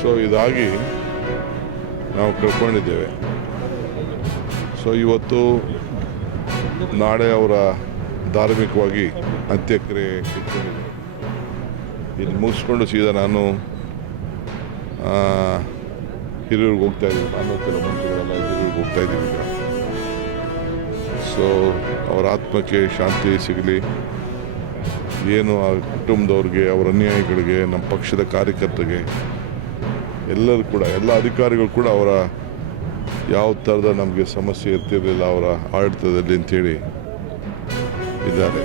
So ಇದಾಗಿ ನಾವು ಕಳ್ಕೊಂಡಿದ್ದೇವೆ. So ಇವತ್ತು ನಾಳೆ ಅವರ ಧಾರ್ಮಿಕವಾಗಿ ಅಂತ್ಯಕ್ರಿಯೆ ಇಟ್ಕೊಂಡಿದೆ. ಇಲ್ಲಿ ಮುಗಿಸ್ಕೊಂಡು ಸೀದಾ ನಾನು ಹಿರಿಯೂರಿಗೆ ಹೋಗ್ತಾಯಿದ್ದೀನಿ. ನಾನು ಕೆಲವು ಮಂತ್ರಿಗಳೆಲ್ಲ ಹಿರಿಯೂರಿಗೆ ಹೋಗ್ತಾಯಿದ್ದೀನಿ ಈಗ. ಸೊ ಅವರ ಆತ್ಮಕ್ಕೆ ಶಾಂತಿ ಸಿಗಲಿ. ಏನು ಆ ಕುಟುಂಬದವ್ರಿಗೆ, ಅವರ ಅನ್ಯಾಯಿಗಳಿಗೆ, ನಮ್ಮ ಪಕ್ಷದ ಕಾರ್ಯಕರ್ತರಿಗೆ, ಎಲ್ಲರೂ ಕೂಡ, ಎಲ್ಲ ಅಧಿಕಾರಿಗಳು ಕೂಡ ಅವರ ಯಾವ ಥರದ ನಮಗೆ ಸಮಸ್ಯೆ ಇರ್ತಿರಲಿಲ್ಲ ಅವರ ಆಡಳಿತದಲ್ಲಿ ಅಂತೇಳಿ ಇದ್ದಾರೆ.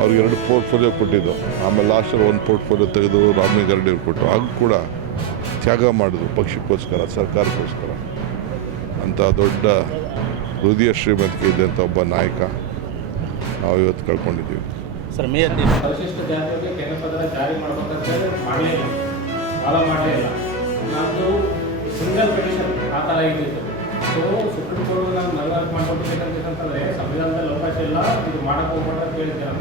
ಅವ್ರಿಗೆ 2 ಪೋರ್ಟ್ಫೋಲಿಯೋ ಕೊಟ್ಟಿದ್ದು, ಆಮೇಲೆ ಲಾಸ್ಟಲ್ಲಿ 1 ಪೋರ್ಟ್ಫೋಲಿಯೋ ತೆಗೆದು ರಾಮಲಿಂಗಾರೆಡ್ಡಿ ಕೊಟ್ಟು, ಆಗ ಕೂಡ ತ್ಯಾಗ ಮಾಡಿದ್ರು ಪಕ್ಷಕ್ಕೋಸ್ಕರ, ಸರ್ಕಾರಕ್ಕೋಸ್ಕರ. ಅಂಥ ದೊಡ್ಡ ಹೃದಯ ಶ್ರೀಮಂತಿಕೆ ಇದ್ದಂಥ ಒಬ್ಬ ನಾಯಕ ನಾವು ಇವತ್ತು ಕಳ್ಕೊಂಡಿದ್ದೀವಿ. ಸರ್, ಪರಿಶಿಷ್ಟ ಜಾತಿಗೆ ಕೇಂದ್ರ ಪದರ ಜಾರಿ ಮಾಡಬೇಕಂತ ಮಾಡಲಿಲ್ಲ, ಫಾಲೋ ಮಾಡಲಿಲ್ಲ. ನಮ್ಮದು ಸಿಂಗಲ್ ಪಿಟಿಷನ್ ಆ ಥರ ಇದ್ದಿತ್ತು. ಸೊ ಸುಪ್ರೀಂ ಕೋರ್ಟ್ ನಾವು ಮನವರಿಕೆ ಮಾಡ್ಕೊಬೇಕಂತಂದರೆ ಸಂವಿಧಾನದಲ್ಲಿ ಅವಕಾಶ ಇಲ್ಲ, ಇದು ಮಾಡೋಕ್ಕೆ ಹೋಗ್ಬಾರ್ದು ಅಂತ ಹೇಳಿದ್ದೆ. ನಾನು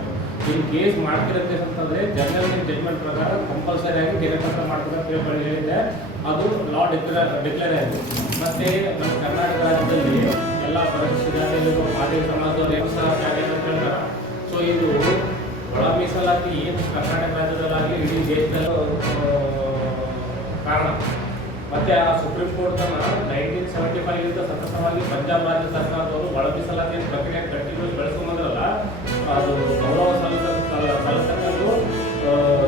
ಇಲ್ಲಿ ಕೇಸ್ ಮಾಡ್ತಿರುತ್ತೆ ಅಂತಂದರೆ ಜನರಲ್ ಜಡ್ಜ್ಮೆಂಟ್ ಪ್ರಕಾರ ಕಂಪಲ್ಸರಿ ಆಗಿ ಕೇಂದ್ರ ಮಾಡ್ಬೇಕಂತ ಹೇಳಿದ್ದೆ. ಅದು ಲಾ ಡಿಕ್ಲೇರ್ ಆಯಿತು. ಮತ್ತು ನಮ್ಮ ಕರ್ನಾಟಕ ರಾಜ್ಯದಲ್ಲಿ ಎಲ್ಲ ಪರಿಶಿಷ್ಟ ಜಾತಿಯಲ್ಲಿರುವ ಮಾದಿಗ ಸಮಾಜದವರು ಏನು ಸಹ ಜಾತಿ ಅಂತ ಹೇಳ್ತಾರೆ. ಸೊ ಇದು ಒಳ ಮೀಸಲಾತಿ ಏನು ಕರ್ನಾಟಕ ರಾಜ್ಯದಲ್ಲಾಗಲಿ ಇಡೀ ದೇಶದಲ್ಲೂ ಕಾರಣ. ಮತ್ತು ಆ ಸುಪ್ರೀಂ ಕೋರ್ಟ್ 1975 ಸತತವಾಗಿ ಪಂಜಾಬ್ ರಾಜ್ಯ ಸರ್ಕಾರದವರು ಒಳ ಮೀಸಲಾತಿ ಪ್ರಕ್ರಿಯೆ ಕಂಟಿನ್ಯೂಸ್ ಬೆಳೆಸ್ಕೊಂಬಂದ್ರಲ್ಲ, ಅದು ಗೌರವ ಸಲ್ಲಿಸತಕ್ಕಂಥದ್ದು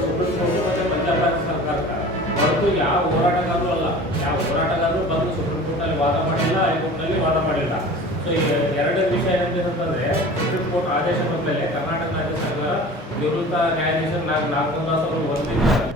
ಸುಪ್ರೀಂ ಕೋರ್ಟ್ ಮತ್ತು ಪಂಜಾಬ್ ರಾಜ್ಯ ಸರ್ಕಾರಕ್ಕೆ ಹೊರತು ಯಾವ ಹೋರಾಟಗಾರರು ಅಲ್ಲ. ಯಾವ ಹೋರಾಟಗಾರರು ಬಂದು ಸುಪ್ರೀಂ ಕೋರ್ಟಲ್ಲಿ ವಾದ ಮಾಡಿಲ್ಲ, ಹೈಕೋರ್ಟ್ನಲ್ಲಿ ವಾದ ಮಾಡಿಲ್ಲ. ಸೊ ಈ ಎರಡನೇ ವಿಷಯ ಏನಂತಂದರೆ ಸುಪ್ರೀಂ ಕೋರ್ಟ್ ಆದೇಶ ಬಂದ ಮೇಲೆ ಕರ್ನಾಟಕ ರಾಜ್ಯ ಸರ್ಕಾರ ನಿವೃತ್ತ ನ್ಯಾಯಾಧೀಶ ನಾಗಮೋಹನ್ ದಾಸ್ ಅವರು